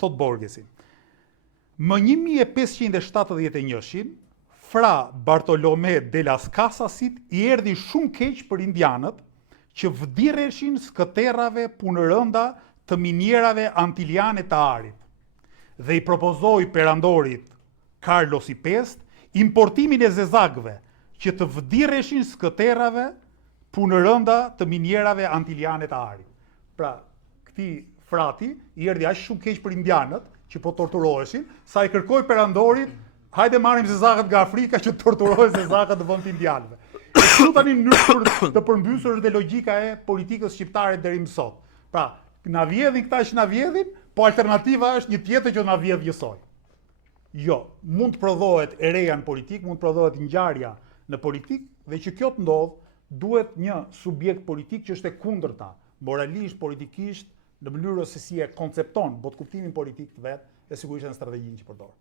thot Borgesi. Më 1571 Fra Bartolomé de las Casasit I erdhi shumë keq për indianët që vdireshin skëterrave punërënda të minjerave antiliane të Arit dhe I propozoi perandorit Carlos I importimin e zezakëve që të vdireshin skëterrave punërënda të minjerave antiliane të Arit. Pra, këti frati I erdhi aq shumë keq për indianët që po torturoheshin, sa I kërkoi perandorit, hajde marrim zezakët nga Afrika që torturohen zezakët në vend të indianëve. E këtu tani në mënyrë të përmbysur dhe logjika e politikës shqiptare deri më sot. Pra, na vjedhin këta që na vjedhin, po alternativa është një tjetër që na vjedh njësoj. Jo, mund të prodhohet ereja në politik, mund të prodhohet ngjarja në politik, dhe që kjo të ndodh, duhet një subjekt politik që është e kundërta, moralisht, politikisht, në mënyrë se si e koncepton botkuptimin politik të vet, dhe sigurisht në strategjinë që përdor.